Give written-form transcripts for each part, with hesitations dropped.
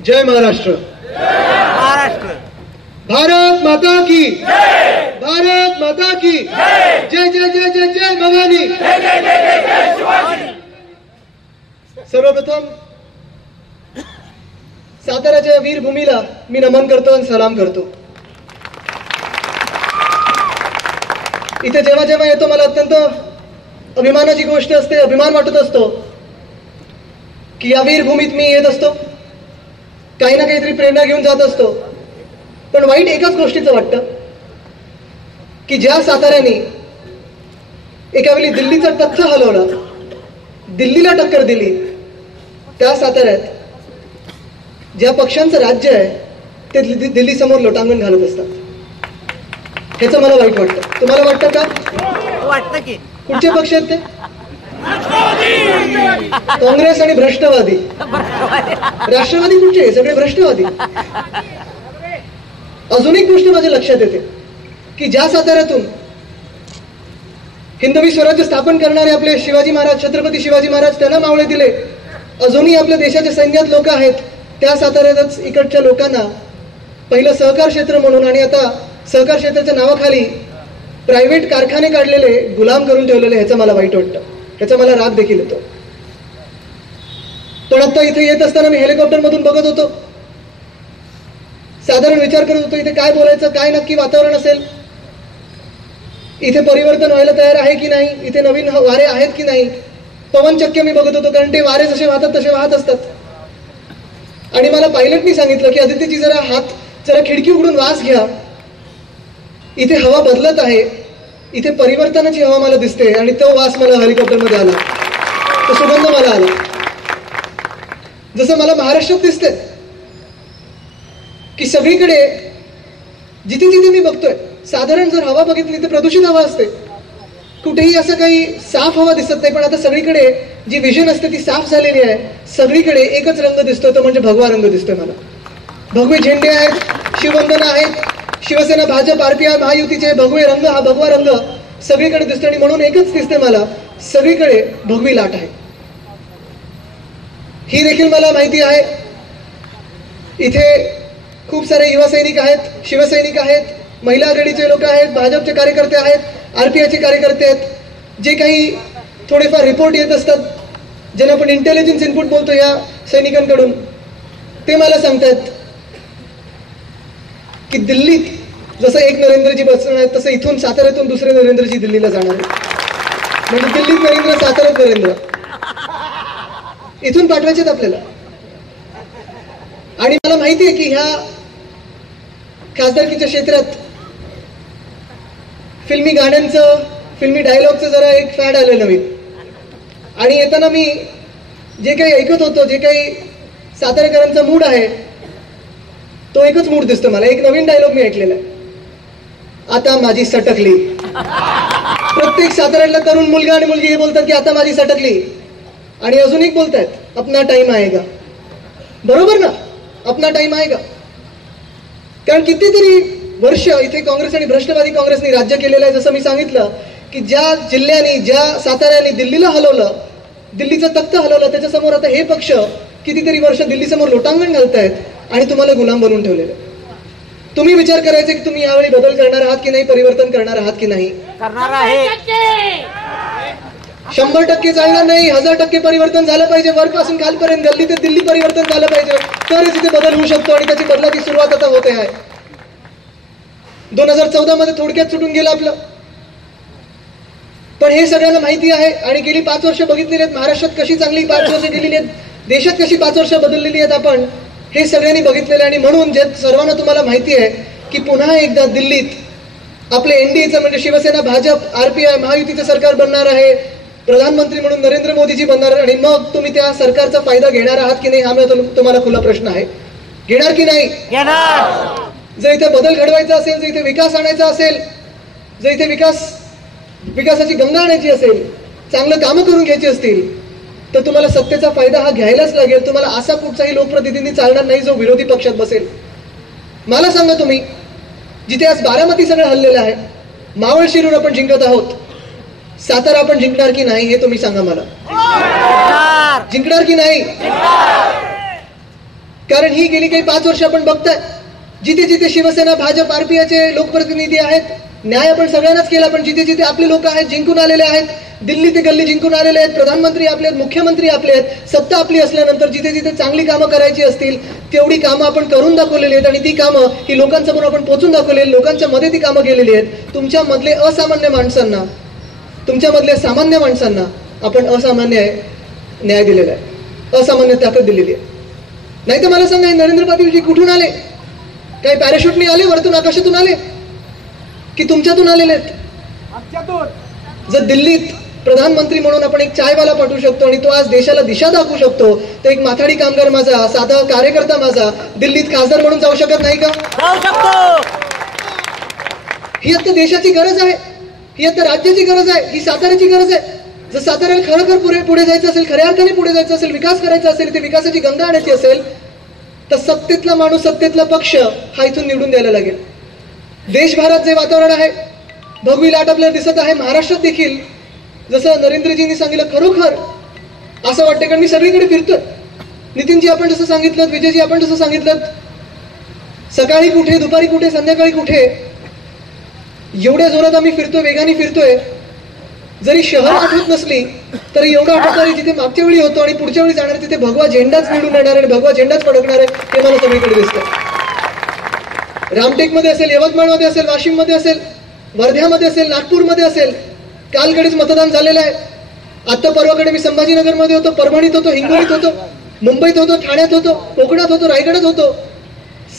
जय महाराष्ट्र। महाराष्ट्र। भारत माता की जय। भारत माता की जय। जय जय जय जय जय भवानी। जय जय जय जय जय शिवाजी। सर्वप्रथम साताऱ्याच्या वीरभूमीला मी नमन करतो आणि सलाम करतो। इथे जेव्हा जेव्हा येतो मला अत्यंत अभिमानाची गोष्ट असते, अभिमान वाटत असतो की या वीरभूमीत मी येत असतो, काही ना काहीतरी प्रेरणा घेऊन जात असतो। पण वाईट एकाच गोष्टीचं वाटतं की ज्या साताऱ्याने एका वेळी दिल्लीचा तख्त हलवला, दिल्लीला टक्कर दिली, त्या साताऱ्यात ज्या पक्षांचं राज्य आहे ते दिल्ली समोर लोटांगण घालत असतात। ह्याचं मला वाईट वाटतं। तुम्हाला वाटतं का? वाटतं की कुठचे पक्ष आहेत ते? काँग्रेस आणि भ्रष्टवादी। राष्ट्रवादी कुठचे? सगळे भ्रष्टवादी। अजून एक गोष्ट माझ्या लक्षात येते की ज्या साताऱ्यातून हिंदवी स्वराज्य स्थापन करणारे आपले शिवाजी महाराज, छत्रपती शिवाजी महाराज, त्यांना मावळे दिले, अजूनही आपल्या देशाच्या सैन्यात लोक आहेत, त्या साताऱ्यातच इकडच्या लोकांना पहिलं सहकार क्षेत्र म्हणून आणि आता सहकार क्षेत्राच्या नावाखाली प्रायव्हेट कारखाने काढलेले, गुलाम करून ठेवलेले, ह्याचं मला वाईट वाटतं, ह्याचा मला राग देखील येतो। पण आता इथे येत असताना मी हेलिकॉप्टर मधून बघत होतो, साधारण विचार करत होतो इथे काय बोलायचं, काय नक्की वातावरण असेल, इथे परिवर्तन व्हायला तयार आहे की नाही, इथे नवीन वारे आहेत की नाही। पवनचक्क्य मी बघत होतो, कारण ते वारे जसे वाहतात तसे वाहत असतात। आणि मला पायलटनी सांगितलं की आदित्यजी जरा खिडकी उघडून वास घ्या, इथे हवा बदलत आहे, इथे परिवर्तनाची हवा मला दिसते। आणि तो वास मला हेलिकॉप्टरमध्ये आला, तो सुगंध मला आला, जसं मला महाराष्ट्रात दिसते की सगळीकडे जिथे जिथे मी बघतोय, साधारण जर हवा बघितली तर प्रदूषित हवा असते, कुठेही असं काही साफ हवा दिसत नाही। पण आता सगळीकडे जी विजन असते ती साफ झालेली आहे, सगळीकडे एकच रंग दिसतोय, तो म्हणजे भगवा रंग दिसतोय मला। भगवे झेंडे आहेत, शिववंदना आहेत, शिवसेना, भाजप, आरपीआय महायुतीचे भगवे रंग, हा भगवा रंग सगळीकडे दिसतो। आणि म्हणून एकच दिसते मला, सगळीकडे भगवी लाट आहे। ही देखील मला माहिती आहे, इथे खूप सारे युवा सैनिक आहेत, शिवसैनिक आहेत, महिला आघाडीचे लोक आहेत, भाजपचे कार्यकर्ते आहेत, आरपीआयचे कार्यकर्ते आहेत, जे काही थोडेफार रिपोर्ट येत असतात, ज्यांना आपण इंटेलिजन्स इनपुट बोलतो या सैनिकांकडून, ते मला सांगतात की दिल्लीत जसं एक नरेंद्रजी बसणार आहेत, तसं इथून साताऱ्यातून दुसरे नरेंद्रजी दिल्लीला जाणार आहेत। म्हणजे दिल्लीत नरेंद्र, साताऱ्यात नरेंद्र, इथून पाठवायचेत आपल्याला। आणि मला माहिती आहे की ह्या खासदारकीच्या क्षेत्रात फिल्मी गाण्यांचं, फिल्मी डायलॉगचं जरा एक फॅड आलं नवीन। आणि येताना मी जे काही ऐकत होतो, जे काही सातारेकरांचा मूड आहे, तो एकच मूड दिसतो मला। एक नवीन डायलॉग मी ऐकलेला आहे, आता माझी सटकली। प्रत्येक साताऱ्यातला तरुण मुलगा आणि मुलगी हे बोलतात की आता माझी सटकली। आणि अजून एक बोलतायत, अपना टाइम आएगा। बरोबर ना, अपना टाइम आएगा। कारण कितीतरी वर्ष इथे काँग्रेस आणि भ्रष्टवादी काँग्रेसने राज्य केलेलं आहे। जसं मी सांगितलं की ज्या जिल्ह्याने, ज्या साताऱ्याने दिल्लीला हलवलं, दिल्लीचं तख्त हलवलं, त्याच्यासमोर आता हे पक्ष कितीतरी वर्ष दिल्लीसमोर लोटांगण घालतायत आणि तुम्हाला गुलाम बनवून ठेवलेलं आहे। तुम्ही विचार करायचे की तुम्ही यावेळी बदल करणार आहात की नाही, परिवर्तन करणार आहात की नाही। करणार आहे, 100% चालणार नाही, 1000% परिवर्तन झालं पाहिजे, वरपासून खालपर्यंत, गल्ली ते दिल्ली परिवर्तन झालं पाहिजे, तरच इथे बदल होऊ शकतो। आणि त्याची बदलाची सुरुवात आता होते आहे। 2014 मध्ये थोडक्यात सुटून गेलं आपलं, पण हे सगळ्यांना माहिती आहे। आणि गेली 5 वर्ष बघितलेली आहेत, महाराष्ट्रात कशी चांगली 5 वर्ष गेलेली आहेत, देशात कशी 5 वर्ष बदललेली आहेत, आपण हे सगळ्यांनी बघितलेलं। आणि म्हणून जे सर्वांना तुम्हाला माहिती आहे की पुन्हा एकदा दिल्लीत आपले एनडीएचं म्हणजे शिवसेना, भाजप, आरपीआय महायुतीचं सरकार बनणार आहे, प्रधानमंत्री म्हणून नरेंद्र मोदीजी बनणार। आणि मग तुम्ही त्या सरकारचा फायदा घेणार आहात की नाही, हा माझा तुम्हाला खुला प्रश्न आहे। घेणार की नाही? जर इथे बदल घडवायचा असेल, जर इथे विकास आणायचा असेल, जर इथे विकासाची गंगा आणायची असेल, चांगलं कामं करून घ्यायची असतील, तर तुम्हाला सत्तेचा फायदा हा घ्यायलाच लागेल। तुम्हाला असा कुठचाही लोकप्रतिनिधी चालणार नाही जो विरोधी पक्षात बसेल। मला सांगा तुम्ही, जिथे आज बारामती सगळं हल्लेलं आहे, मावळ शिरूर आपण जिंकत आहोत, सातारा आपण जिंकणार की नाही हे तुम्ही सांगा मला। जिंकणार की नाही? कारण ही गेली काही 5 वर्ष आपण बघताय, जिथे जिथे शिवसेना, भाजप, आरपीआयचे लोकप्रतिनिधी आहेत, न्याय आपण सगळ्यांनाच केला, पण जिथे जिथे आपले लोक आहेत, जिंकून आलेले आहेत, दिल्ली ते गल्ली जिंकून आलेले आहेत, प्रधानमंत्री आपले आहेत, मुख्यमंत्री आपले आहेत, सत्ता आपली असल्यानंतर जिथे जिथे चांगली कामं करायची असतील तेवढी कामं आपण करून दाखवलेली आहेत आणि ती कामं ही लोकांसमोर आपण पोहोचून दाखवलेली, लोकांच्या मध्ये ती कामं गेलेली आहेत. तुमच्यामधले असामान्य माणसांना, तुमच्यामधल्या सामान्य माणसांना आपण असामान्य न्याय दिलेला आहे, असामान्य ताकद दिलेली आहे. नाही तर मला सांगा, नरेंद्र पाटीलजी कुठून आले? काही पॅराशूटने आले, वरतून आकाशातून आले की तुमच्यातून आलेले आहेत? जर दिल्लीत प्रधानमंत्री म्हणून आपण एक चायवाला पाठवू शकतो आणि तो आज देशाला दिशा दाखवू शकतो, तर एक माथाडी कामगार माझा, साधा कार्यकर्ता माझा दिल्लीत खासदार म्हणून जाऊ शकत नाही का? जाऊ शकतो. ही आता देशाची गरज आहे, ही आता राज्याची गरज आहे, ही साताऱ्याची गरज आहे. जर साताऱ्याला खरोखर पुढे जायचं असेल, खऱ्या अर्थाने पुढे जायचं असेल, विकास करायचा असेल, ते विकासाची गंगा आणायची असेल, तर सत्तेतला माणूस, सत्तेतला पक्ष हा इथून निवडून द्यायला लागेल. देशभरात जे वातावरण आहे, भगवी लाट आपल्याला दिसत आहे, महाराष्ट्रात देखील जसं नरेंद्रजींनी सांगितलं, खरोखर असं वाटतं, कारण मी सगळीकडे फिरतोय. नितीनजी आपण जसं सांगितलं, विजयजी आपण जसं सांगितलं, सकाळी कुठे, दुपारी कुठे, संध्याकाळी कुठे, एवढ्या जोरात आम्ही फिरतोय, वेगाने फिरतोय. जरी शहर आठवत नसली तरी एवढं आठवतं जिथे मागच्या वेळी होतो आणि पुढच्या वेळी जाणार तिथे भगवा झेंडाच निवडून येणार आणि भगवा झेंडाच फडकणार आहे, हे मला सगळीकडे दिसतं. रामटेकमध्ये असेल, यवतमाळमध्ये असेल, वाशिममध्ये असेल, वर्ध्यामध्ये असेल, नागपूरमध्ये असेल, कालकडेच मतदान झालेलं आहे. आता परवाकडे मी संभाजीनगरमध्ये होतो, परभणीत होतो, हिंगोलीत होतो, मुंबईत होतो, ठाण्यात होतो, कोकणात होतो, रायगडात होतो.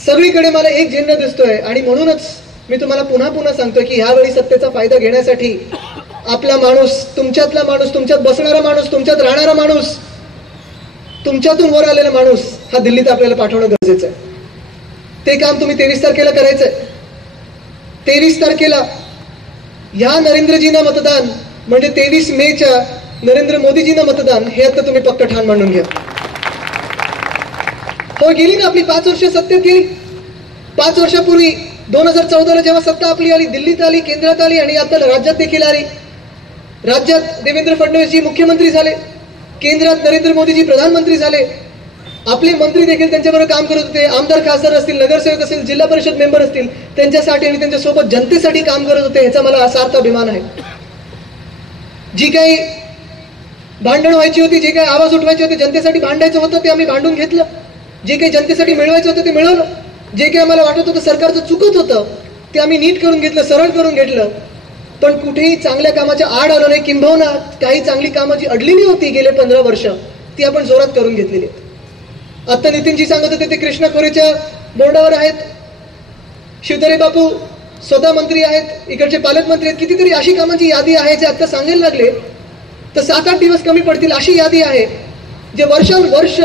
सगळीकडे मला एक झेंडा दिसतोय आणि म्हणूनच मी तुम्हाला पुन्हा पुन्हा सांगतोय की ह्यावेळी सत्तेचा फायदा घेण्यासाठी आपला माणूस, तुमच्यातला माणूस, तुमच्यात बसणारा माणूस, तुमच्यात राहणारा माणूस, तुमच्यातून वर आलेला माणूस हा दिल्लीत आपल्याला पाठवणं गरजेचं आहे. ते काम तुम्ही 23 तारखेला करायचंय. 23 तारखेला ह्या नरेंद्रजींना मतदान म्हणजे 23 मेच्या नरेंद्र मोदीजींना मतदान, हे आता तुम्ही पक्क ठाण मांडून घ्या. हो, गेली ना आपली 5 वर्ष सत्तेत गेली. 5 वर्षापूर्वी 2014ला जेव्हा सत्ता आपली आली, दिल्लीत आली, केंद्रात आली आणि आता राज्यात देखील आली. राज्यात देवेंद्र फडणवीसजी मुख्यमंत्री झाले, केंद्रात नरेंद्र मोदीजी प्रधानमंत्री झाले. आपले मंत्री देखील त्यांच्याबरोबर काम करत होते. आमदार, खासदार असतील, नगरसेवक असतील, जिल्हा परिषद मेंबर असतील, त्यांच्यासाठी आणि त्यांच्यासोबत जनतेसाठी काम करत होते. ह्याचा मला असार्थ अभिमान आहे. जी काही भांडण व्हायची होती, जे काही आवाज उठवायचे होते, जनतेसाठी भांडायचं होतं, ते आम्ही भांडून घेतलं. जे काही जनतेसाठी मिळवायचं होतं ते मिळवलं. जे काही आम्हाला वाटत होतं सरकारचं चुकत होतं ते आम्ही नीट करून घेतलं, सरळ करून घेतलं. पण कुठेही चांगल्या कामाच्या आड आलं नाही. किंबहुना काही चांगली कामं जी अडलेली होती गेले 15 वर्ष, ती आपण जोरात करून घेतलेली आहेत. आता नितीनजी सांगत होते ते कृष्णा खोरेच्या बोर्डावर आहेत. शिवतारे बापू स्वतः मंत्री आहेत, इकडचे पालकमंत्री आहेत. कितीतरी अशी कामांची यादी आहे जे आता सांगायला लागले तर 7-8 दिवस कमी पडतील अशी यादी आहे. जे वर्षानुवर्ष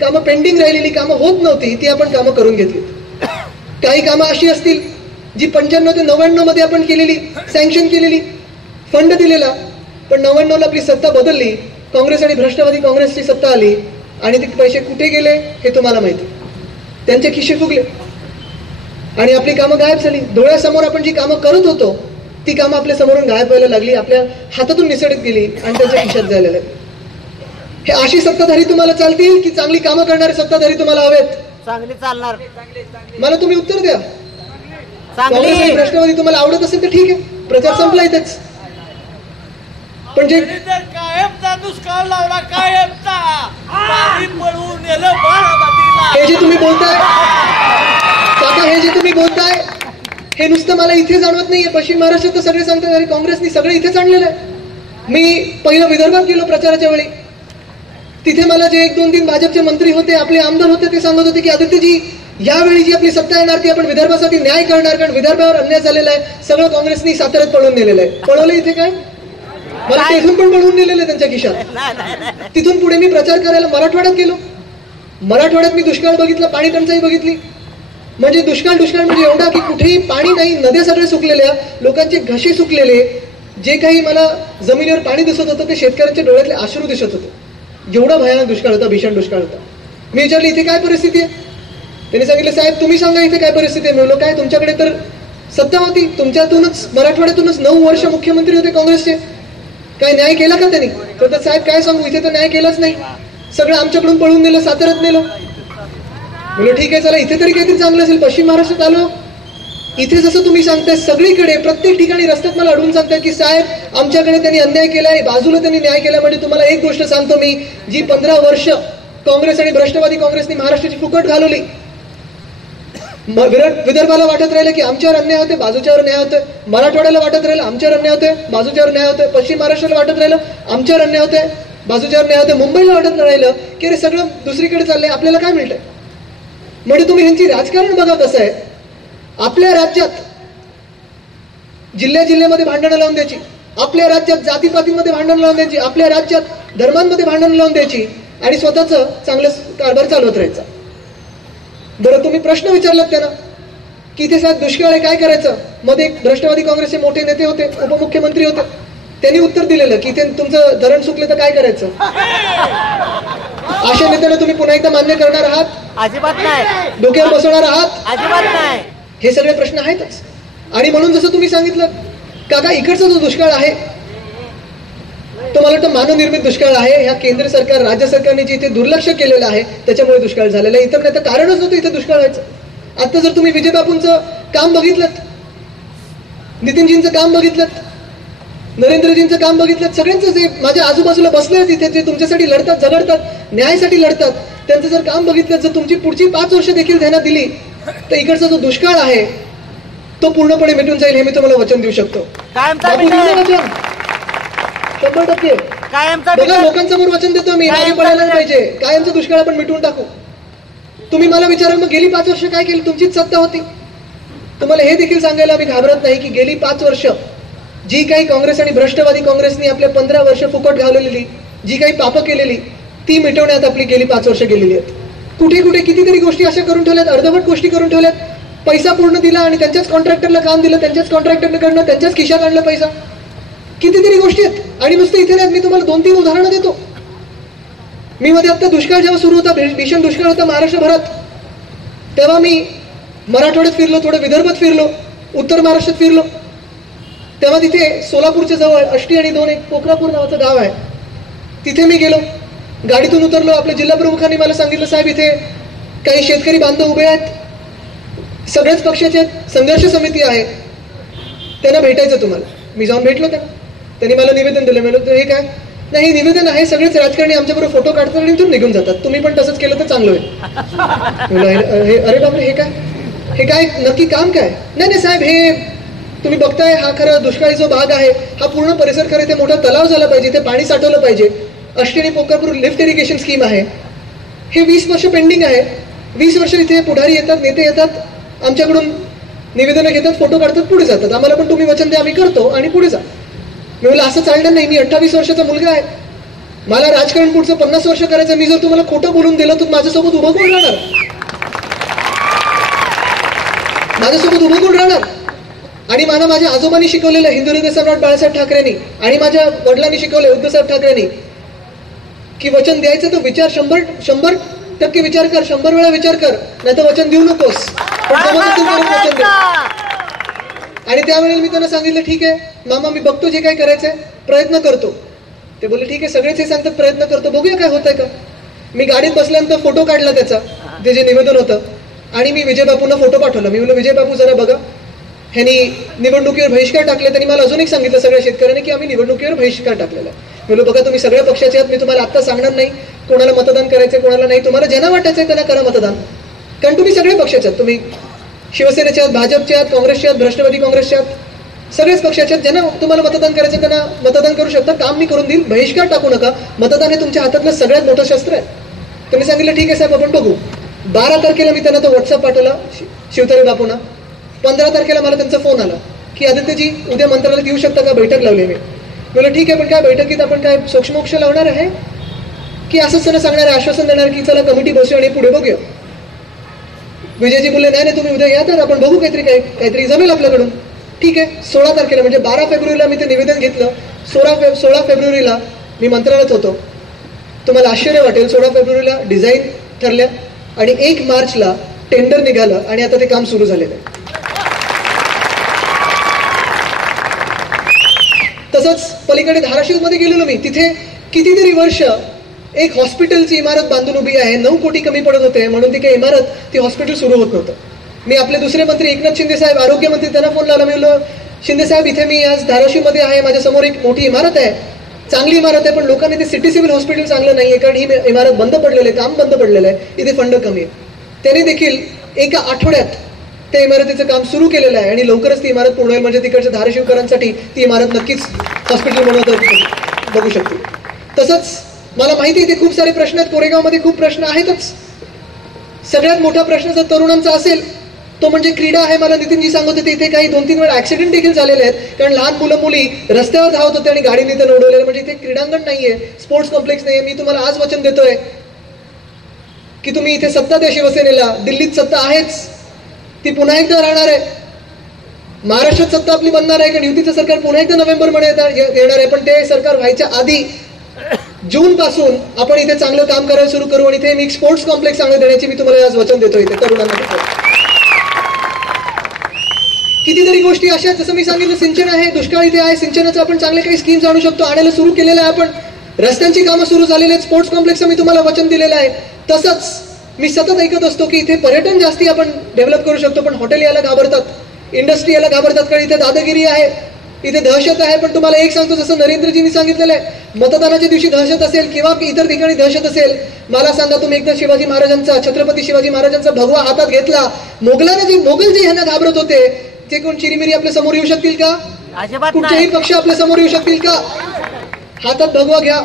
कामं पेंडिंग राहिलेली, कामं होत नव्हती, ती आपण कामं करून घेतली. काही कामं अशी असतील जी 95 ते 99 मध्ये आपण केलेली, सँक्शन केलेली, फंड दिलेला, पण 99ला आपली सत्ता बदलली, काँग्रेस आणि राष्ट्रवादी काँग्रेसची सत्ता आली आणि ते पैसे कुठे गेले हे तुम्हाला माहिती. त्यांचे खिशे फुगले आणि आपली कामं गायब झाली. डोळ्यासमोर आपण जी कामं करत होतो ती कामं आपल्या समोरून गायब व्हायला लागली, आपल्या हातातून निसटत गेली आणि त्यांच्या खिशात जायला लागली. हे अशी सत्ताधारी तुम्हाला चालतील की चांगली कामं करणारे सत्ताधारी तुम्हाला हवेत? चांगली चालणार. मला तुम्ही उत्तर द्या. काँग्रेस आणि राष्ट्रवादी तुम्हाला आवडत असेल तर ठीक आहे, प्रचार संपला इथेच. पण जे कायमचा दुष्काळ लावला, कायमचा पाणी पळून नेलं बारामतीला. हे जे तुम्ही बोलताय काका, हे जे तुम्ही बोलताय हे नुसतं मला इथे जाणवत नाहीये. पश्चिम महाराष्ट्रात तर सगळे सांगतात अरे काँग्रेसनी सगळे इथेच आणलेलं आहे. मी पहिलं विदर्भात गेलो प्रचाराच्या वेळी, तिथे मला जे 1-2 भाजपचे मंत्री होते, आपले आमदार होते, ते सांगत होते की आदित्यजी यावेळी जी आपली सत्ता येणार ती आपण विदर्भासाठी न्याय करणार, कारण विदर्भावर अन्याय झालेला आहे. सगळं काँग्रेसनी साताऱ्यात पळवून नेलेलं आहे. पळवलं इथे काय? मला तिथून पण पळवून नेलेलं आहे त्यांच्या खिशात. तिथून पुढे मी प्रचार करायला मराठवाड्यात गेलो. मराठवाड्यात मी दुष्काळ बघितला, पाणी टंचाई बघितली. म्हणजे दुष्काळ म्हणजे एवढा की कुठेही पाणी नाही, नद्या सगळे सुकलेल्या, लोकांचे घसे सुकलेले. जे काही मला जमिनीवर पाणी दिसत होतं ते शेतकऱ्यांच्या डोळ्यातले अश्रू दिसत होते. एवढा भयानक दुष्काळ होता, भीषण दुष्काळ होता. मी विचारलं इथे काय परिस्थिती आहे? त्यांनी सांगितलं साहेब तुम्ही सांगा इथे काय परिस्थिती आहे. म्हणलो काय तुमच्याकडे तर सत्ता होती, तुमच्यातूनच मराठवाड्यातूनच 9 वर्ष मुख्यमंत्री होते काँग्रेसचे, काय न्याय केला का त्यांनी? तर साहेब काय सांगू, इथे तर न्याय केलाच नाही, सगळं आमच्याकडून पळून नेलं, साताऱ्यात नेलं. बोललो ठीक आहे, चला इथे तरी काहीतरी चांगलं असेल. पश्चिम महाराष्ट्रात आलो, इथे जसं तुम्ही सांगताय सगळीकडे प्रत्येक ठिकाणी रस्त्यात मला अडवून सांगताय की साहेब आमच्याकडे त्यांनी अन्याय केलाय, बाजूला त्यांनी न्याय केला. म्हणजे तुम्हाला एक गोष्ट सांगतो मी, जी 15 वर्ष काँग्रेस आणि भ्रष्टवादी काँग्रेसने महाराष्ट्राची फुकट घालवली. विदर्भाला वाटत राहिलं की आमच्यावर अन्याय होते, बाजूच्यावर न्याय होते. मराठवाड्याला वाटत राहिलं आमच्यावर अन्याय होते, बाजूच्यावर न्याय होते. पश्चिम महाराष्ट्राला वाटत राहिलं आमच्यावर अन्याय होते, बाजूच्यावर न्याय होते. मुंबईला वाटत राहिलं की अरे सगळं दुसरीकडे चाललंय, आपल्याला काय मिळतंय. म्हणजे तुम्ही ह्यांची राजकारण बघा कसं आहे. आपल्या राज्यात जिल्ह्यामध्ये भांडणं लावून द्यायची, आपल्या राज्यात जातीपातीमध्ये भांडण लावून द्यायची, आपल्या राज्यात धर्मांमध्ये भांडण लावून द्यायची आणि स्वतःच चांगलं कारभार चालवत राहायचा. बरं तुम्ही प्रश्न विचारलात त्यांना की इथे साहेब दुष्काळ आहे, काय करायचं. मध्ये एक भ्रष्टवादी काँग्रेसचे मोठे नेते होते, उपमुख्यमंत्री होते, त्यांनी उत्तर दिलेलं की इथे तुमचं धरण सुकलं तर काय करायचं. अशा नेत्यांना तुम्ही पुन्हा एकदा मान्य करणार आहात? अजिबात नाही, डोक्यावर बसवणार आहात? अजिबात नाही. हे सगळे प्रश्न आहेतच. आणि म्हणून जसं तुम्ही सांगितलं काका, इकडचा जो दुष्काळ आहे तो मला वाटतं मानवनिर्मित दुष्काळ आहे. ह्या केंद्र सरकार राज्य सरकारने जे इथे दुर्लक्ष केलेलं आहे त्याच्यामुळे दुष्काळ झालेला आहे. इतर नाही तर कारणच नव्हतं इथे दुष्काळ व्हायचं. आता जर तुम्ही विजय बापूंचं काम बघितलं, नितीनजींचं काम बघितलं, नरेंद्रजींचं काम बघितलं, सगळ्यांचं जे माझ्या आजूबाजूला बसले तिथे जे तुमच्यासाठी लढतात, झगडतात, न्यायासाठी लढतात, त्यांचं जर काम बघितलं, जर तुमची पुढची 5 वर्ष देखील ध्यानात दिली तर इकडचा जो दुष्काळ आहे तो पूर्णपणे मिटून जाईल, हे मी तुम्हाला वचन देऊ शकतो. कायमचा बापू दिलं वचन 100%. कायमचा बघा लोकांसमोर वचन देतो मी, मागे पडायला नाही पाहिजे. कायमचं दुष्काळ आपण मिटवून टाकू. तुम्ही मला विचाराल मग गेली 5 वर्ष काय केली, तुमचीच सत्ता होती. तुम्हाला हे देखील सांगायला आम्ही घाबरत नाही की गेली 5 वर्ष जी काही काँग्रेस आणि भ्रष्टवादी काँग्रेसनी आपल्या 15 वर्ष फुकट घालवलेली, जी काही पापं केलेली ती मिटवण्यात आपली गेली 5 वर्ष गेलेली आहेत. कुठे कुठे कितीतरी गोष्टी अशा करून ठेवल्यात, अर्धवट गोष्टी करून ठेवल्यात. पैसा पूर्ण दिला आणि त्यांच्याच कॉन्ट्रॅक्टरला काम दिलं, त्यांच्याच कॉन्ट्रॅक्टरकडनं त्यांच्याच खिशात आणलं पैसा. कितीतरी गोष्टी आहेत. आणि नुसतं इथे नाही, मी तुम्हाला 2-3 उदाहरणं देतो. मी मध्ये आता दुष्काळ जेव्हा सुरू होता, भीषण दुष्काळ होता महाराष्ट्रभरात, तेव्हा मी मराठवाड्यात फिरलो, थोडं विदर्भात फिरलो, उत्तर महाराष्ट्रात फिरलो. तेव्हा तिथे सोलापूरच्या जवळ अष्टी आणि 2 एक पोखरापूर नावाचं गाव आहे, तिथे मी गेलो. गाडीतून उतरलो, आपल्या जिल्हा प्रमुखांनी मला सांगितलं साहेब इथे काही शेतकरी बांधव उभे आहेत, सगळ्याच पक्षाचे आहेत, संघर्ष समिती आहे, त्यांना भेटायचं तुम्हाला. मी जाऊन भेटलो त्यांनी मला निवेदन दिलं. म्हणलं हे काय. नाही हे निवेदन आहे, सगळेच राजकारणी आमच्याबरोबर फोटो काढतात आणि इथून निघून जातात, तुम्ही पण तसंच केलं तर चांगलं होईल. अरे बापरे, हे काय नक्की काम काय. नाही साहेब, हे तुम्ही बघताय हा खरा दुष्काळी जो भाग आहे, हा पूर्ण परिसर खरं इथे मोठा तलाव झाला पाहिजे, इथे पाणी साठवलं पाहिजे. अष्टी आणि पोखरापूर लिफ्ट इरिगेशन स्कीम आहे, हे 20 वर्ष पेंडिंग आहे. 20 वर्ष इथे पुढारी येतात, नेते येतात, आमच्याकडून निवेदनं घेतात, फोटो काढतात, पुढे जातात. आम्हाला पण तुम्ही वचन द्या, आम्ही करतो आणि पुढे जा. मी म्हणलं असं चालणार नाही, मी 28 वर्षाचा मुलगा आहे, मला राजकारण पुढचं 50 वर्ष करायचं. मी जर तुम्हाला खोटं बोलून दिलं तर माझ्यासोबत उभं कोण राहणार, माझ्यासोबत उभं कोण राहणार. आणि मला माझ्या आजोबांनी शिकवलेलं, हिंदू हृदय सम्राट बाळासाहेब ठाकरेंनी आणि माझ्या वडिलांनी शिकवले, उद्धवसाहेब ठाकरेंनी, की वचन द्यायचं तर विचार 100% विचार कर, 100 वेळा विचार कर, नाही तर वचन देऊ नकोस. वचन दे. आणि त्यावेळेला मी त्यांना सांगितलं ठीक आहे मामा, मी बघतो जे काय करायचंय, प्रयत्न करतो. ते बोलले ठीक आहे, सगळेच हे सांगतात प्रयत्न करतो, बघूया काय होतंय का. मी गाडीत बसल्यानंतर फोटो काढला त्याचा, ते जे निवेदन होतं, आणि मी विजय बापूंना फोटो पाठवला. मी बोललो विजय बापू जरा बघा, ह्यांनी निवडणुकीवर बहिष्कार टाकले. त्यांनी मला अजून एक सांगितलं सगळ्या शेतकऱ्यांनी की आम्ही निवडणुकीवर बहिष्कार टाकलेला आहे. म्हणलं बघा तुम्ही सगळ्या पक्षाचे आहात, मी तुम्हाला आता सांगणार नाही कोणाला मतदान करायचंय कोणाला नाही. तुम्हाला ज्यांना वाटायचंय त्यांना करा मतदान, कारण तुम्ही सगळे पक्षाचे आहात. तुम्ही शिवसेनेचे आहात, भाजपचे आहात, काँग्रेसचे आहात, भ्रष्टवादी काँग्रेसचे आहात, सगळेच पक्षाचे आहेत. ज्यांना तुम्हाला मतदान करायचं त्यांना मतदान करू शकता, काम मी करून देईल, बहिष्कार टाकू नका. मतदान हे तुमच्या हातातलं सगळ्यात मोठं शस्त्र आहे. तुम्ही सांगितलं ठीक आहे साहेब आपण बघू. 12 तारखेला मी त्यांना तो व्हॉट्सअप पाठवला शिवतारे बापूंना. 15 तारखेला मला त्यांचा फोन आला की आदित्यजी उद्या मंत्रालयात येऊ शकता का, बैठक लावली. मी बोललो ठीक आहे, पण काय बैठकीत आपण काय सोक्षमोक्ष लावणार आहे की असंच त्यांना सांगणार आहे, आश्वासन देणार की चला कमिटी बसू आणि पुढे बघूया. विजयजी बोलले नाही तुम्ही उद्या या, तर आपण बघू काहीतरी जमेल आपल्याकडून. ठीक आहे. 16 तारखेला म्हणजे 12 फेब्रुवारीला मी ते निवेदन घेतलं. 16 फेब्रुवारीला मी मंत्रालयात होतो. तुम्हाला आश्चर्य वाटेल, 16 फेब्रुवारीला डिझाईन ठरल्या आणि 1 मार्चला टेंडर निघालं आणि आता ते काम सुरू झालेलं आहे. तसंच पलीकडे धाराशिवमध्ये गेलेलो मी, तिथे कितीतरी वर्ष एक हॉस्पिटलची इमारत बांधून उभी आहे, 9 कोटी कमी पडत होते म्हणून ती काही इमारत, ती हॉस्पिटल सुरू होत नव्हतं. मी आपले दुसरे मंत्री एकनाथ शिंदे साहेब, आरोग्यमंत्री, त्यांना फोन लावला. मी म्हणलो, शिंदे साहेब इथे मी आज धाराशिवमध्ये आहे, माझ्या समोर एक मोठी इमारत आहे, चांगली इमारत आहे, पण लोकांनी ते सिटी सिव्हिल हॉस्पिटल चांगलं नाही आहे कारण ही इमारत बंद पडलेलं आहे, काम बंद पडलेलं आहे, इथे फंड कमी आहे. त्यांनी देखील एका आठवड्यात त्या इमारतीचं काम सुरू केलेलं आहे आणि लवकरच ती इमारत पूर्ण होईल. म्हणजे तिकडच्या धाराशिवकरांसाठी ती इमारत नक्कीच हॉस्पिटल म्हणून बघू शकते. तसंच मला माहिती आहे, इथे खूप सारे प्रश्न आहेत, कोरेगावमध्ये खूप प्रश्न आहेतच. सगळ्यात मोठा प्रश्न जर तरुणांचा असेल तो म्हणजे क्रीडा आहे. मला नितीनजी सांगत होते इथे काही 2-3 वेळा ऍक्सिडेंट देखील झालेले आहेत कारण लहान मुलं मुली रस्त्यावर धावत होते आणि गाडीने त्यांना उडवलेलं. म्हणजे इथे क्रीडांगण नाहीये, स्पोर्ट्स कॉम्प्लेक्स नाहीये. मी तुम्हाला आज वचन देतोय की तुम्ही इथे सत्ता द्या शिवसेनेला. दिल्लीत सत्ता आहेच, ती पुन्हा एकदा राहणार आहे. महाराष्ट्रात सत्ता आपली बनणार आहे कारण युतीचं सरकार पुन्हा एकदा नोव्हेंबर मध्ये येणार आहे. पण ते सरकार व्हायच्या आधी जून पासून आपण इथे चांगलं काम करायला सुरू करू आणि इथे मी स्पोर्ट्स कॉम्प्लेक्स चांगलं देण्याची मी तुम्हाला आज वचन देतो. इथे तरुणांना कितीतरी गोष्टी अशा, जसं मी सांगितलं, सिंचन आहे, दुष्काळ इथे आहे, सिंचनाचं आपण चांगले काही स्कीम्स आणू शकतो, आणायला सुरू केलेलं आहे आपण. रस्त्यांची कामं सुरू झालेली आहेत, स्पोर्ट्स कॉम्प्लेक्सचं मी तुम्हाला वचन दिलेलं आहे. तसंच मी सतत ऐकत असतो की इथे पर्यटन जास्ती आपण डेव्हलप करू शकतो, पण हॉटेल यायला घाबरतात, इंडस्ट्री यायला घाबरतात कारण इथे दादागिरी आहे, इथे दहशत आहे. पण तुम्हाला एक सांगतो, जसं नरेंद्रजींनी सांगितलेलं आहे, मतदानाच्या दिवशी दहशत असेल किंवा इतर ठिकाणी दहशत असेल, मला सांगा तुम्ही एकदा शिवाजी महाराजांचा, छत्रपती शिवाजी महाराजांचा भगवा हातात घेतला, मोगल जे ह्यांना घाबरत होते ते कोण चिरीमिरी आपल्या समोर येऊ शकतील का? कुठचेही पक्ष आपल्या समोर येऊ शकतील का? हातात भगवा घ्या,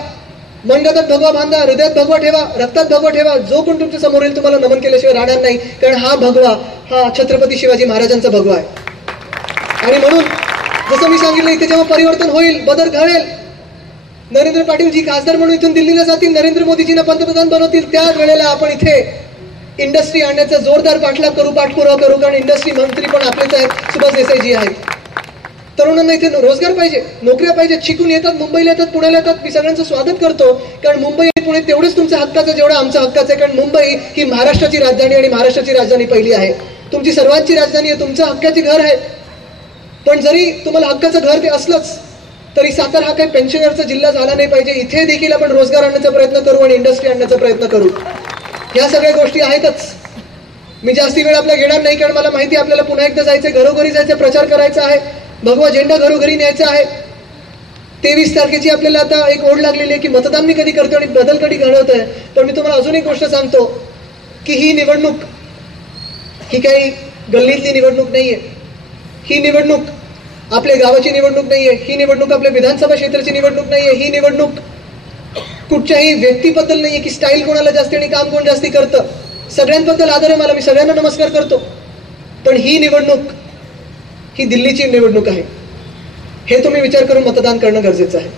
मनगटात भगवा बांधा, हृदयात भगवा ठेवा, रक्तात भगवा ठेवा. जो कोण तुमच्या समोर येईल तुम्हाला नमन केल्याशिवाय राहणार नाही कारण हा भगवा हा छत्रपती शिवाजी महाराजांचा भगवा आहे. आणि म्हणून जसं मी सांगितलं, इथे जेव्हा परिवर्तन होईल, बदल घडेल, नरेंद्र पाटीलजी खासदार म्हणून इथून दिल्लीला जातील, नरेंद्र मोदीजींना पंतप्रधान बनवतील, त्याच वेळेला आपण इथे इंडस्ट्री आणण्याचा जोरदार पाठपुरावा करू कारण इंडस्ट्री मंत्री पण आपलेच आहेत, सुभाष देसाईजी आहेत. तरुणांना इथे रोजगार पाहिजे, नोकऱ्या पाहिजेत, शिकून येतात, मुंबईला येतात, पुण्याला येतात. मी सगळ्यांचं स्वागत करतो कारण मुंबई पुणे तेवढंच तुमच्या हक्काचं जेवढं आमच्या हक्काचं आहे. कारण मुंबई ही महाराष्ट्राची राजधानी आणि महाराष्ट्राची राजधानी पहिली आहे, तुमची सर्वांची राजधानी आहे, तुमचं हक्काचे घर आहे. पण जरी तुम्हाला हक्काचं घर ते असलंच तरी सातारा हा काही पेन्शनरचा जिल्हा झाला नाही पाहिजे. इथे देखील आपण रोजगार आणण्याचा प्रयत्न करू आणि इंडस्ट्री आणण्याचा प्रयत्न करू. ह्या सगळ्या गोष्टी आहेतच. मी जास्ती वेळ आपला घेणार नाही कारण मला माहिती आहे आपल्याला पुन्हा एकदा जायचं, घरोघरी जायचं, प्रचार करायचा आहे, भगवा झेंडा घरोघरी न्यायचा आहे. 23 तारखेची आपल्याला आता एक ओढ लागलेली आहे की मतदान मी कधी करतो आणि बदल कधी घडवतोय. पण मी तुम्हाला अजून एक गोष्ट सांगतो की ही निवडणूक ही काही गल्लीतली निवडणूक नाहीये, ही निवडणूक आपल्या गावाची निवडणूक नाहीये, ही निवडणूक आपल्या विधानसभा क्षेत्राची निवडणूक नाहीये, ही निवडणूक कुठच्याही व्यक्तीबद्दल नाहीये की स्टाईल कोणाला जास्ती आणि काम कोण जास्ती करतं. सगळ्यांबद्दल आदर आहे मला, मी सगळ्यांना नमस्कार करतो. पण ही निवडणूक ही दिल्लीची निवडणूक आहे, हे तुम्ही विचार करून मतदान करणं गरजेचं आहे.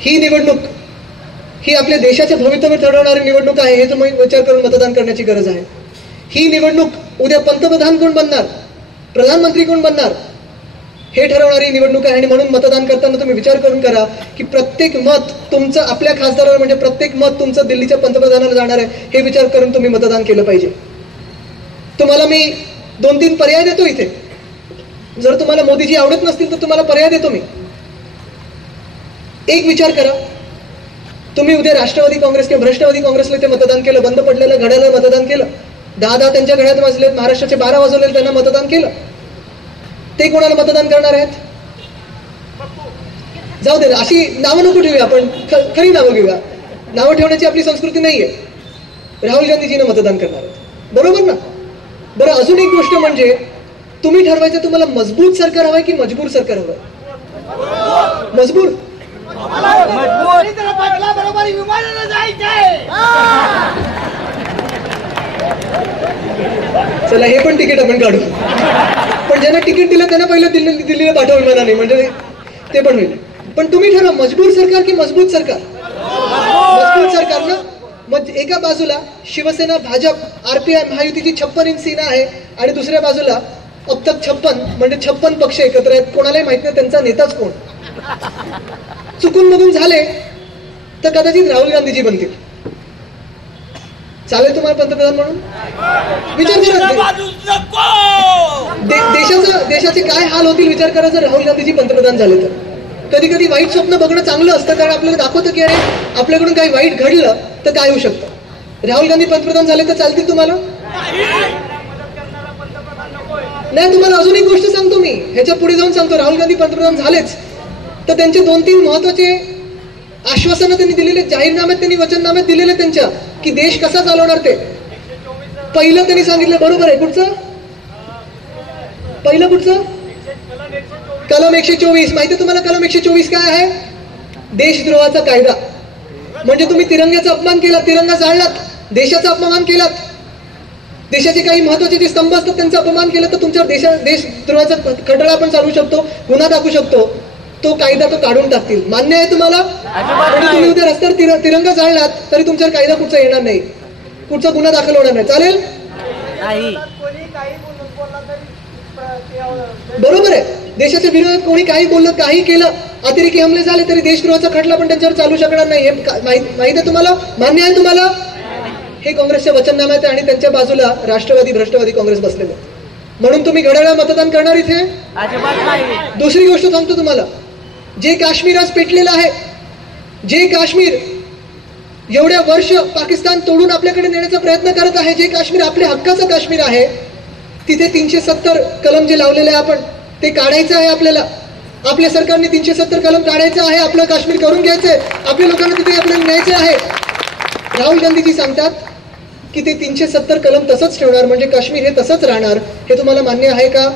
ही निवडणूक ही आपल्या देशाचे भवितव्य ठरवणारी निवडणूक आहे, हे तुम्ही विचार करून मतदान करण्याची गरज आहे. ही निवडणूक उद्या पंतप्रधान कोण बनणार, प्रधानमंत्री कोण बनणार हे ठरवणारी निवडणूक आहे. आणि म्हणून मतदान करताना तुम्ही विचार करून करा की प्रत्येक मत तुमचं आपल्या खासदाराला, म्हणजे प्रत्येक मत तुमचं दिल्लीच्या पंतप्रधानाला जाणार आहे, हे विचार करून तुम्ही मतदान केलं पाहिजे. तुम्हाला मी 2-3 पर्याय देतो इथे. जर तुम्हाला मोदीजी आवडत नसतील तर तुम्हाला पर्याय देतो मी. एक विचार करा, तुम्ही उद्या राष्ट्रवादी काँग्रेस किंवा भ्रष्टवादी काँग्रेसला ते मतदान केलं, बंद पडलेलं घड्याला मतदान केलं, 10 त्यांच्या घड्यात वाजलेत, महाराष्ट्राचे 12 वाजवले, त्यांना मतदान केलं, ते कोणाला मतदान करणार आहेत? जाऊ दे ना, अशी नावं नको ठेवूया, आपण खरी नावं घेऊया. नावं ठेवण्याची आपली संस्कृती नाहीये. राहुल गांधीजींना मतदान करणार आहेत, बरोबर ना? बरं, अजून एक गोष्ट म्हणजे तुम्ही ठरवायचं तुम्हाला मजबूत सरकार हवंय की मजबूर सरकार हवंय? मजबूर. चला, हे पण तिकीट आपण काढू. पण ज्यांना तिकीट दिलं त्यांना पहिलं दिल्लीला पाठवा विमानाने, म्हणजे ते पण होईल. पण तुम्ही ठरवा, मजबूर सरकार की मजबूत सरकार? मजबूत सरकार ना. मग एका बाजूला शिवसेना, भाजप, आरपीआय महायुतीची 56 इंच सीना आहे आणि दुसऱ्या बाजूला अब तक 56 म्हणजे 56 पक्ष एकत्र आहेत. कोणालाही माहित नाही त्यांचा नेताच कोण. चुकून मधून झाले तर कदाचित राहुल गांधीजी बनतील. चालेल तुम्हाला पंतप्रधान म्हणून? विचार करा, देशाचे काय हाल होतील विचार करा जर राहुल गांधीजी पंतप्रधान झाले तर. कधी कधी वाईट स्वप्न बघणं चांगलं असतं, कारण आपल्याला दाखवतं की अरे आपल्याकडून काही वाईट घडलं तर काय होऊ शकतं. राहुल गांधी पंतप्रधान झाले तर चालतील तुम्हाला? नाही, तुम्हाला अजून एक गोष्ट सांगतो मी, ह्याच्या पुढे जाऊन सांगतो. राहुल गांधी पंतप्रधान झालेच तर त्यांचे 2-3 महत्वाचे आश्वासनं त्यांनी दिलेले, जाहीरनाम्यात त्यांनी वचननाम्यात दिलेले त्यांच्या, की देश कसा चालवणार ते. पहिलं त्यांनी सांगितलं, बरोबर आहे, कुठचं कलम 124. माहिती तुम्हाला कलम 124 काय आहे? देशद्रोहाचा कायदा. म्हणजे तुम्ही तिरंग्याचा अपमान केला, तिरंगा जाळलात, देशाचा अपमान केलात, देशाचे काही महत्वाचे जे स्तंभ असतात त्यांचा अपमान केला तर तुमच्या देशद्रोहाचा खटला आपण चालू शकतो, गुन्हा दाखवू शकतो. तो कायदा तो काढून टाकतील. मान्य आहे तुम्हाला? म्हणजे तुम्ही उद्या रस्त्यावर तिरंगा जाळलात तरी तुमच्यावर कायदा कुठचा येणार नाही, कुठचा गुन्हा दाखल होणार नाही. चालेल? बरोबर आहे. देशाच्या विरोधात कोणी काही बोललं, काही केलं, अतिरेकी हमले झाले तरी देशद्रोहाचा खटला पण त्यांच्यावर चालू शकणार नाही. हे माहिती आहे तुम्हाला? मान्य आहे तुम्हाला? हे काँग्रेसच्या वचननाम्यात आहे आणि त्यांच्या बाजूला राष्ट्रवादी भ्रष्टवादी काँग्रेस बसलेले. म्हणून तुम्ही घड्याळा मतदान करणार इथे? दुसरी गोष्ट सांगतो तुम्हाला, जे काश्मीर आज पेटलेलं आहे, जे काश्मीर एवढ्या वर्ष पाकिस्तान तोडून आपल्याकडे नेण्याचा प्रयत्न करत आहे, जे काश्मीर आपल्या हक्काचं काश्मीर आहे, तिथे 370 कलम जे लावलेले आहे आपण ते काढायचं आहे. आपल्या सरकारने 370 कलम काढायचं आहे, आपलं काश्मीर करून घ्यायचंय, आपल्या लोकांना तिथे आपल्याला न्यायचं आहे. राहुल गांधीजी सांगतात की ते 370 कलम तसंच ठेवणार, म्हणजे काश्मीर हे तसंच राहणार. हे तुम्हाला मान्य आहे का?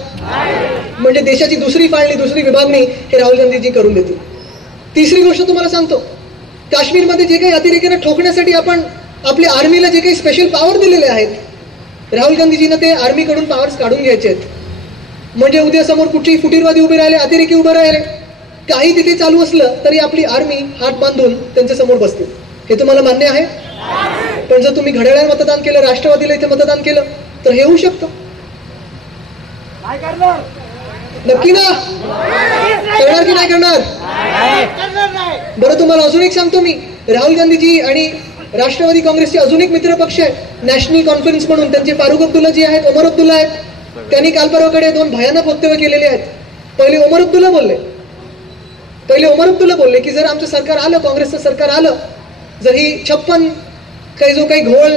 म्हणजे देशाची दुसरी फाळणी, दुसरी विभागणी हे राहुल गांधीजी करून देतील. तिसरी गोष्ट तुम्हाला सांगतो, काश्मीरमध्ये जे काही अतिरेक्यांना ठोकण्यासाठी आपण आपल्या आर्मीला जे काही स्पेशल पॉवर दिलेले आहेत, राहुल गांधीजींना ते आर्मीकडून पॉवर्स काढून घ्यायचे आहेत. म्हणजे उद्या समोर कुठेही फुटीरवादी उभे राहिले, अतिरेकी उभे राहिले, काही तिथे चालू असलं तरी आपली आर्मी हात बांधून त्यांच्या समोर बसते. हे तुम्हाला मान्य आहे? पण जर तुम्ही घड्याळाला मतदान केलं, राष्ट्रवादीला इथे मतदान केलं तर हे होऊ शकतं. नक्की ना? करणार की नाही करणार? बरं, तुम्हाला अजून एक सांगतो मी, राहुल गांधीजी आणि राष्ट्रवादी काँग्रेसचे अजून एक मित्र पक्ष आहे नॅशनल कॉन्फरन्स म्हणून, त्यांचे फारुख अब्दुल्ला जी आहेत, ओमर अब्दुल्ला आहेत. त्यांनी काल परवाकडे 2 भयानक वक्तव्य केलेले आहेत. पहिले ओमर अब्दुल्ला बोलले की जर आमचं सरकार आलं, काँग्रेसचं सरकार आलं, जर ही 56 जो काही घोळ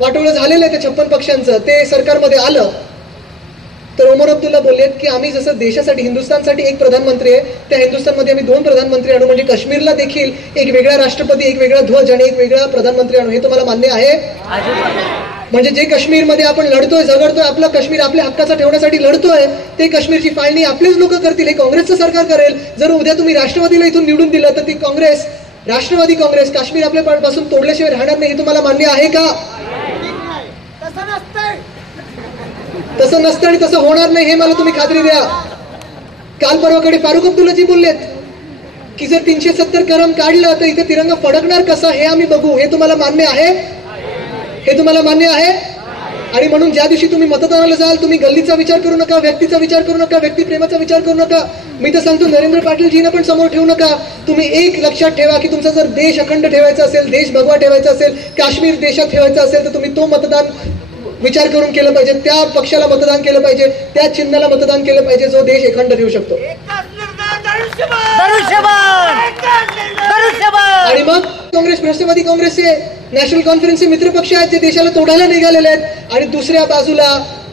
वाटोळं झालेलं आहे त्या 56 पक्षांचं ते सरकारमध्ये आलं तर ओमर अब्दुल्ला बोललेत की आम्ही जसं देशासाठी, हिंदुस्थानसाठी एक प्रधानमंत्री आहे, त्या हिंदुस्थानमध्ये आम्ही 2 प्रधानमंत्री आणू, म्हणजे काश्मीरला देखील एक वेगळा राष्ट्रपती, एक वेगळा ध्वज आणि एक वेगळा प्रधानमंत्री आणू. हे तुम्हाला मान्य आहे? म्हणजे जे काश्मीरमध्ये आपण लढतोय, झगडतोय, आपलं काश्मीर आपल्या हक्काचा ठेवण्यासाठी लढतोय, ते काश्मीरची फाळणी आपलेच लोक करतील, हे काँग्रेसचं सरकार करेल. जर उद्या तुम्ही राष्ट्रवादीला इथून निवडून दिलं तर ती काँग्रेस, राष्ट्रवादी काँग्रेस काश्मीर आपल्यापासून तोडल्याशिवाय राहणार नाही. हे तुम्हाला मान्य आहे का? तसं नसतं आणि तसं होणार नाही, हे मला तुम्ही खात्री द्या. काल परवाकडे फारुख अब्दुल्लाजी बोललेत की जर 370 कलम काढलं तर इथे तिरंगा फडकणार कसा हे आम्ही बघू. हे तुम्हाला मान्य आहे? हे तुम्हाला मान्य आहे? आणि म्हणून ज्या दिवशी तुम्ही मतदानाला जाल, तुम्ही गल्लीचा विचार करू नका, व्यक्तीचा विचार करू नका, व्यक्तिप्रेमाचा विचार करू नका. मी तर सांगतो, नरेंद्र पाटीलजींना पण समोर ठेवू नका. तुम्ही एक लक्षात ठेवा की तुमचा जर देश अखंड ठेवायचा असेल, देश भगवा ठेवायचा असेल, काश्मीर देशात ठेवायचा असेल तर तुम्ही तो मतदान विचार करून केलं पाहिजे, त्या पक्षाला मतदान केलं पाहिजे, त्या चिन्हाला मतदान केलं पाहिजे जो देश अखंड ठेवू शकतो. आणि मग काँग्रेस, राष्ट्रवादी काँग्रेसचे, नॅशनल कॉन्फरन्सचे मित्र पक्ष आहेत जे देशाला तोडायला निघालेले आहेत. आणि दुसऱ्या बाजूला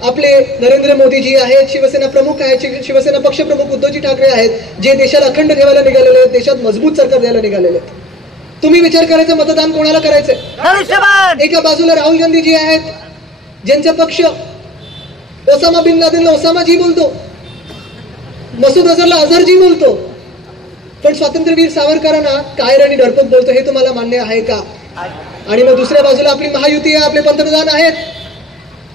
आपले नरेंद्र मोदीजी आहेत, शिवसेना प्रमुख आहेत, शिवसेना पक्षप्रमुख उद्धवजी ठाकरे आहेत, जे देशाला अखंड ठेवायला निघालेले आहेत, देशात मजबूत सरकार द्यायला निघालेले आहेत. तुम्ही विचार करायचं मतदान कोणाला करायचंय. एका बाजूला राहुल गांधीजी आहेत, ज्यांचा पक्ष ओसामा बिन लादेनला ओसामाजी बोलतो, मसूद अझहरला अझहरजी बोलतो, पण स्वातंत्र्यवीर सावरकरांना कायर आणि डरपोक बोलतो. हे तुम्हाला मान्य आहे का? आणि मग दुसऱ्या बाजूला आपली महायुती आहे, आपले पंतप्रधान आहेत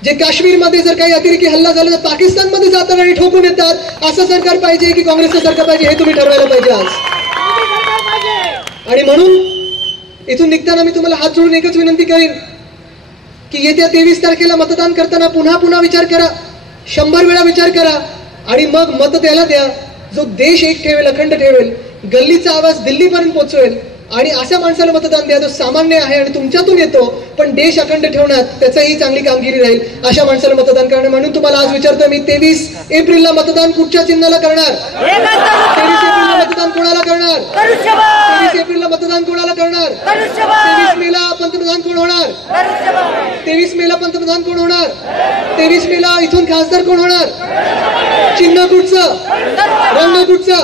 जे काश्मीरमध्ये जर काही अतिरेकी हल्ला झाला तर पाकिस्तानमध्ये जातात आणि ठोकून येतात. असं सरकार पाहिजे की काँग्रेसचं सरकार पाहिजे, हे तुम्ही ठरवायला पाहिजे आज. आणि म्हणून इथून निघताना मी तुम्हाला हात जोडून एकच विनंती करीन की येत्या 23 तारखेला मतदान करताना पुन्हा विचार करा, 100 वेळा विचार करा आणि मग मत त्याला द्या जो देश एक ठेवेल, अखंड ठेवेल, गल्लीचा आवाज दिल्लीपर्यंत पोहोचवेल. आणि अशा माणसाला मतदान द्या जो सामान्य आहे आणि तुमच्यातून येतो पण देश अखंड ठेवण्यात त्याचाही चांगली कामगिरी राहील, अशा माणसाला मतदान करणार. म्हणून तुम्हाला आज विचारतोय मी, 23 एप्रिलला मतदान कुठच्या चिन्हाला करणार? 23 एप्रिलला मतदान कोणाला करणार? मनुष्यबळ 23 एप्रिलला मतदान कोणाला करणार? मनुष्यबळ 23 मेला पंतप्रधान कोण होणार? मनुष्यबळ 23 मेला पंतप्रधान कोण होणार? 23 मेला इथून खासदार कोण होणार? चिन्ह कुठचं? रंग कुठचा?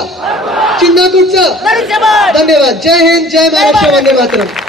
चिन्ह कुठचं? मनुष्यबळ धन्यवाद. जय हिंद, जय महाराष्ट्र, वंदे मातरम.